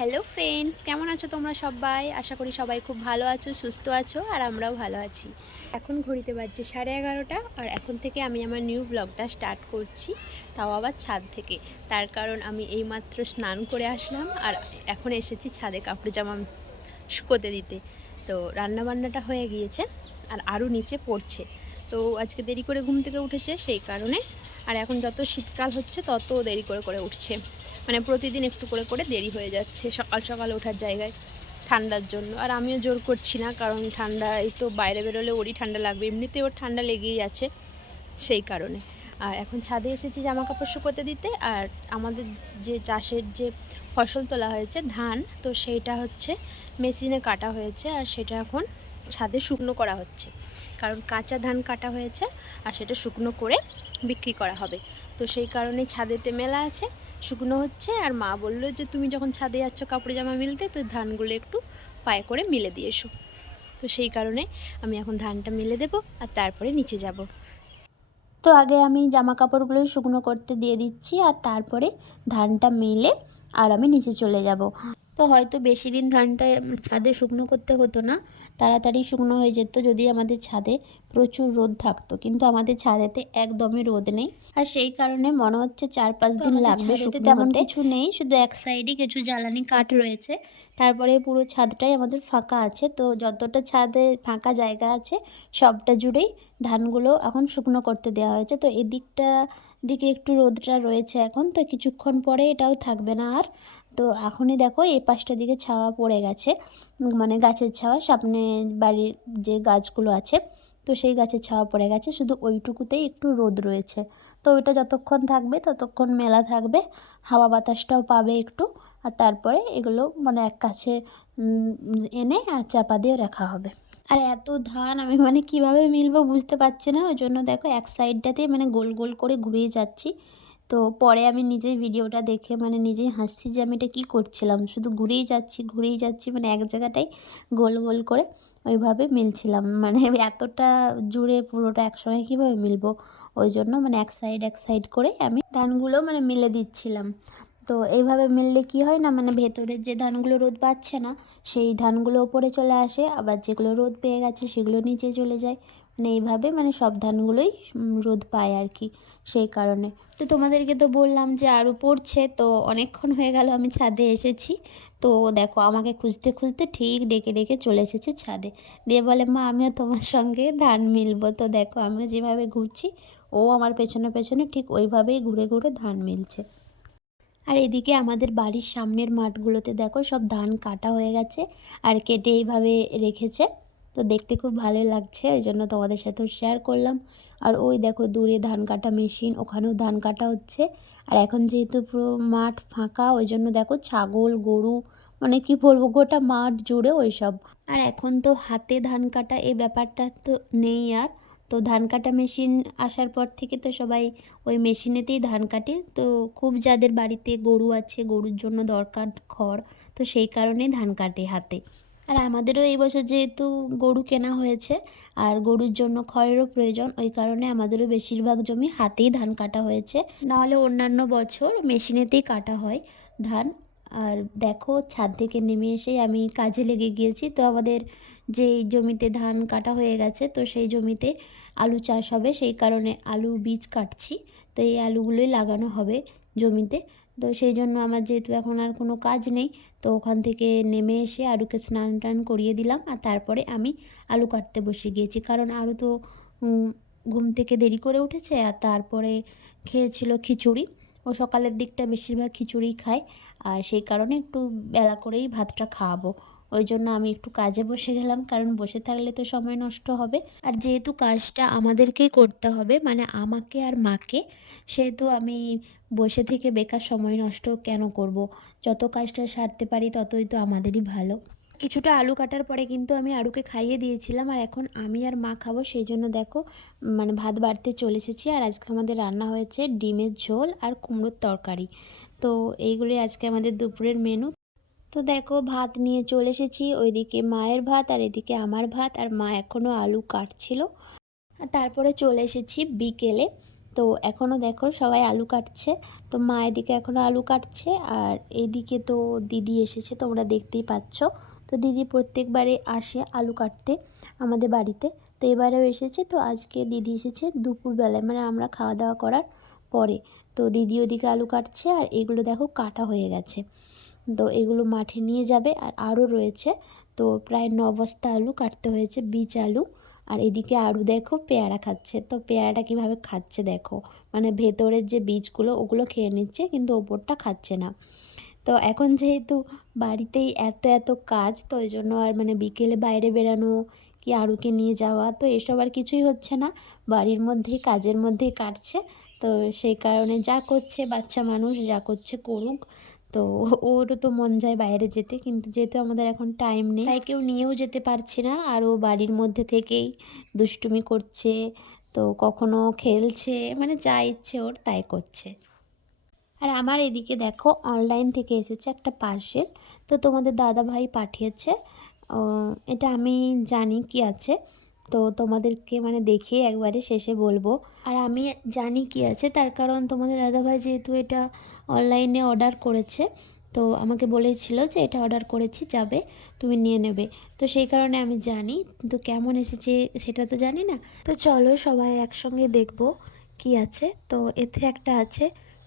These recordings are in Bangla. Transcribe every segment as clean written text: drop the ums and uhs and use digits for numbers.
হ্যালো ফ্রেন্ডস, কেমন আছো তোমরা সবাই? আশা করি সবাই খুব ভালো আছো, সুস্থ আছো, আর আমরাও ভালো আছি। এখন ঘড়িতে বাজছে 11:30, আর এখন থেকে আমি আমার নিউ ব্লগটা স্টার্ট করছি, তাও আবার ছাদ থেকে। তার কারণ আমি এইমাত্র স্নান করে আসলাম, আর এখন এসেছি ছাদে কাপড় জামা শুকোতে দিতে। তো রান্নাবান্নাটা হয়ে গিয়েছে, আর আরও নিচে পড়ছে। তো আজকে দেরি করে ঘুম থেকে উঠেছে সেই কারণে। আর এখন যত শীতকাল হচ্ছে তত দেরি করে করে উঠছে, মানে প্রতিদিন একটু করে করে দেরি হয়ে যাচ্ছে সকাল সকাল ওঠার জায়গায় ঠান্ডার জন্য। আর আমিও জোর করছি না, কারণ ঠান্ডা এই তো বাইরে বেরোলে ওরই ঠান্ডা লাগবে, এমনিতেই ওর ঠান্ডা লেগেই আছে সেই কারণে। আর এখন ছাদে এসেছি জামা কাপড় শুকোতে দিতে। আর আমাদের যে চাষের যে ফসল তোলা হয়েছে ধান, তো সেইটা হচ্ছে মেশিনে কাটা হয়েছে, আর সেটা এখন ছাদে শুকনো করা হচ্ছে। কারণ কাঁচা ধান কাটা হয়েছে, আর সেটা শুকনো করে বিক্রি করা হবে। তো সেই কারণে ছাদেতে মেলা আছে, শুকনো হচ্ছে। আর মা বললো যে তুমি যখন ছাদে যাচ্ছ কাপড় জামা মিলতে, তো ধানগুলো একটু পায়ে করে মিলে দিয়ে এসো। তো সেই কারণে আমি এখন ধানটা মিলে দেবো, আর তারপরে নিচে যাব। তো আগে আমি জামা কাপড়গুলো শুকনো করতে দিয়ে দিচ্ছি, আর তারপরে ধানটা মেলে আর আমি নিচে চলে যাব। তো হয়তো বেশি দিন ধানটা ছাদে শুকনো করতে হতো না, তাড়াতাড়ি শুকনো হয়ে যেত যদি আমাদের ছাদে প্রচুর রোদ থাকতো। কিন্তু আমাদের ছাদেতে একদমই রোদ নেই, আর সেই কারণে মনে হচ্ছে 4-5 দিন লাগবে শুকনো তেমন হতে। কিছু নেই, শুধু এক সাইডে কিছু জ্বালানি কাঠ রয়েছে, তারপরে পুরো ছাদটাই আমাদের ফাঁকা আছে। তো যতটা ছাদে ফাঁকা জায়গা আছে সবটা জুড়েই ধানগুলো এখন শুকনো করতে দেওয়া হয়েছে। তো এদিকটা দিকে একটু রোদটা রয়েছে এখন, তো কিছুক্ষণ পরে এটাও থাকবে না আর। তো এখনই দেখো এই পাশটা দিকে ছাওয়া পড়ে গেছে, মানে গাছের ছাওয়া, সামনে বাড়ির যে গাছগুলো আছে তো সেই গাছের ছাওয়া পড়ে গেছে, শুধু ওইটুকুতেই একটু রোদ রয়েছে। তো ওইটা যতক্ষণ থাকবে ততক্ষণ মেলা থাকবে, হাওয়া বাতাসটাও পাবে একটু। আর তারপরে এগুলো মানে এক কাছে এনে আর চাপা দিয়ে রাখা হবে। আর এত ধান আমি মানে কিভাবে মিলবো বুঝতে পারছি না, ওই জন্য দেখো এক সাইডটাতেই মানে গোল গোল করে ঘুরিয়ে যাচ্ছি। তো পরে আমি নিজেই ভিডিওটা দেখে মানে নিজেই হাসছি যে আমি এটা কী করছিলাম, শুধু ঘুরেই যাচ্ছি মানে এক জায়গাটাই গোল গোল করে ওইভাবে মিলছিলাম। মানে এতটা জুড়ে পুরোটা একসঙ্গে কীভাবে মিলবো, ওই জন্য মানে এক সাইড করে আমি ধানগুলো মানে মিলে দিচ্ছিলাম। তো এইভাবে মিললে কি হয় না, মানে ভেতরের যে ধানগুলো রোদ পাচ্ছে না সেই ধানগুলো ওপরে চলে আসে, আবার যেগুলো রোদ পেয়ে গেছে সেগুলো নিচে চলে যায়। মানে এইভাবে মানে সব ধানগুলোই রোদ পায় আর কি, সেই কারণে। তো তোমাদেরকে তো বললাম যে আরও পড়ছে, তো অনেকক্ষণ হয়ে গেল আমি ছাদে এসেছি। তো দেখো আমাকে খুঁজতে খুঁজতে ঠিক ডেকে ডেকে চলে এসেছে ছাদে, দিয়ে বলে মা আমিও তোমার সঙ্গে ধান মিলবো। তো দেখো আমিও যেভাবে ঘুরছি ও আমার পেছনে পেছনে ঠিক ওইভাবেই ঘুরে ঘুরে ধান মিলছে। আর এদিকে আমাদের বাড়ির সামনের মাঠগুলোতে দেখো সব ধান কাটা হয়ে গেছে, আর কেটে এইভাবে রেখেছে। তো দেখতে খুব ভালো লাগছে, ওই জন্য তোমাদের সাথেও শেয়ার করলাম। আর ওই দেখো দূরে ধান কাটা মেশিন, ওখানেও ধান কাটা হচ্ছে। আর এখন যেহেতু পুরো মাঠ ফাঁকা, ওই জন্য দেখো ছাগল গরু মানে কি বলবো গোটা মাঠ জুড়ে ওই সব। আর এখন তো হাতে ধান কাটা এই ব্যাপারটা তো নেই আর। তো ধান কাটা মেশিন আসার পর থেকে তো সবাই ওই মেশিনেতেই ধান কাটে। তো খুব যাদের বাড়িতে গরু আছে, গরুর জন্য দরকার খড়, তো সেই কারণে ধান কাটে হাতে। আর আমাদেরও এই বছর যেহেতু গরু কেনা হয়েছে আর গরুর জন্য খড়েরও প্রয়োজন, ওই কারণে আমাদেরও বেশিরভাগ জমি হাতেই ধান কাটা হয়েছে, নাহলে অন্যান্য বছর মেশিনেতেই কাটা হয় ধান। আর দেখো ছাদ থেকে নেমে এসেই আমি কাজে লেগে গিয়েছি। তো আমাদের যেই জমিতে ধান কাটা হয়ে গেছে তো সেই জমিতে আলু চাষ হবে, সেই কারণে আলু বীজ কাটছি। তো এই আলুগুলোই লাগানো হবে জমিতে। তো সেই জন্য আমার যেহেতু এখন আর কোনো কাজ নেই, তো ওখান থেকে নেমে এসে আলুকে স্নান টান করিয়ে দিলাম, আর তারপরে আমি আলু কাটতে বসে গিয়েছি। কারণ আরও তো ঘুম থেকে দেরি করে উঠেছে, আর তারপরে খেয়েছিল খিচুড়ি, ও সকালের দিকটা বেশিরভাগ খিচুড়ি খায়, আর সেই কারণে একটু বেলা করেই ভাতটা খাওয়াবো। ওই জন্য আমি একটু কাজে বসে গেলাম, কারণ বসে থাকলে তো সময় নষ্ট হবে। আর যেহেতু কাজটা আমাদেরকেই করতে হবে মানে আমাকে আর মাকে, সেহেতু আমি বসে থেকে বেকার সময় নষ্ট কেন করব। যত কাজটা সারতে পারি ততই তো আমাদেরই ভালো। কিছুটা আলু কাটার পরে কিন্তু আমি আরুকে খাইয়ে দিয়েছিলাম, আর এখন আমি আর মা খাবো, সেই জন্য দেখো মানে ভাত বাড়তে চলে এসেছি। আর আজকে আমাদের রান্না হয়েছে ডিমের ঝোল আর কুমড়োর তরকারি। তো এইগুলোই আজকে আমাদের দুপুরের মেনু। তো দেখো ভাত নিয়ে চলে এসেছি, ওইদিকে মায়ের ভাত আর এদিকে আমার ভাত, আর মা এখনও আলু কাটছিল। আর তারপরে চলে এসেছি বিকেলে। তো এখনও দেখো সবাই আলু কাটছে। তো মা এদিকে এখনও আলু কাটছে, আর এইদিকে তো দিদি এসেছে, তোমরা দেখতেই পাচ্ছ। তো দিদি প্রত্যেকবারে আসে আলু কাটতে আমাদের বাড়িতে, তো এবারেও এসেছে। তো আজকে দিদি এসেছে দুপুরবেলায়, মানে আমরা খাওয়া দাওয়া করার পরে। তো দিদি ওদিকে আলু কাটছে, আর এগুলো দেখো কাটা হয়ে গেছে। তো এগুলো মাঠে নিয়ে যাবে, আর আরও রয়েছে। তো প্রায় 9 বস্তা আলু কাটতে হয়েছে, বীজ আলু। আর এদিকে আরও দেখো পেয়ারা খাচ্ছে। তো পেয়ারাটা কীভাবে খাচ্ছে দেখো, মানে ভেতরের যে বীজগুলো ওগুলো খেয়ে নিচ্ছে, কিন্তু ওপরটা খাচ্ছে না। তো এখন যেহেতু বাড়িতেই এত এত কাজ, তো ওই জন্য আর মানে বিকেলে বাইরে বেরানো কি আরুকে নিয়ে যাওয়া, তো এসব আর কিছুই হচ্ছে না। বাড়ির মধ্যেই কাজের মধ্যেই কাটছে। তো সেই কারণে যা করছে, বাচ্চা মানুষ যা করছে করুক। তো ওরও তো মন যায় বাইরে যেতে, কিন্তু যেহেতু আমাদের এখন টাইম নেই, তাই কেউ নিয়েও যেতে পারছি না। আর ও বাড়ির মধ্যে থেকেই দুষ্টুমি করছে, তো কখনো খেলছে, মানে যা ইচ্ছে ওর তাই করছে। আর আমার এদিকে দেখো অনলাইন থেকে এসেছে একটা পার্সেল। তো তোমাদের দাদাভাই পাঠিয়েছে। এটা আমি জানি কি আছে, তো তোমাদেরকে মানে দেখিয়ে একবারে শেষে বলবো। আর আমি জানি কি আছে তার কারণ তোমাদের দাদাভাই যেহেতু এটা অনলাইনে অর্ডার করেছে, তো আমাকে বলেছিল যে এটা অর্ডার করেছি, যাবে তুমি নিয়ে নেবে। তো সেই কারণে আমি জানি, কিন্তু কেমন এসেছে সেটা তো জানি না। তো চলো সবাই একসঙ্গে দেখবো কি আছে। তো এতে একটা আছে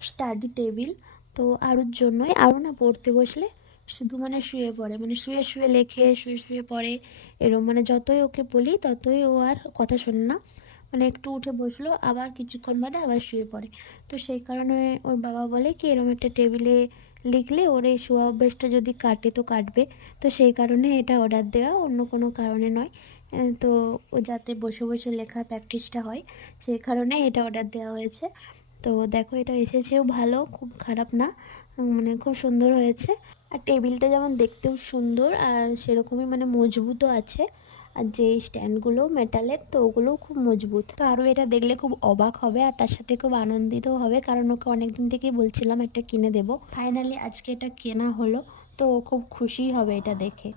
স্টাডি টেবিল। তো আরুর জন্যই, আরও না পড়তে বসলে শুধু মানে শুয়ে পড়ে, মানে শুয়ে শুয়ে লেখে, শুয়ে শুয়ে পড়ে এরম। মানে যতই ওকে বলি ততই ও আর কথা শোনে না। মানে একটু উঠে বসলো, আবার কিছুক্ষণ বাদে আবার শুয়ে পড়ে। তো সেই কারণে ওর বাবা বলে কি এরম একটা টেবিলে লিখলে ওর এই শোয়া অভ্যেসটা যদি কাটে তো কাটবে। তো সেই কারণে এটা অর্ডার দেওয়া, অন্য কোনো কারণে নয়। তো ও যাতে বসে বসে লেখার প্র্যাকটিসটা হয়, সেই কারণে এটা অর্ডার দেওয়া হয়েছে। তো দেখো এটা এসেছেও ভালো, খুব খারাপ না, মানে খুব সুন্দর হয়েছে। আর টেবিলটা যেমন দেখতেও সুন্দর, আর সেরকমই মানে মজবুতও আছে। আর যে স্ট্যান্ডগুলো মেটালের, তো ওগুলোও খুব মজবুত। তো আরও এটা দেখলে খুব অবাক হবে, আর তার সাথে খুব আনন্দিতও হবে, কারণ ওকে অনেক দিন থেকেই বলছিলাম একটা কিনে দেবো। ফাইনালি আজকে এটা কেনা হলো, তো ও খুব খুশিই হবে এটা দেখে।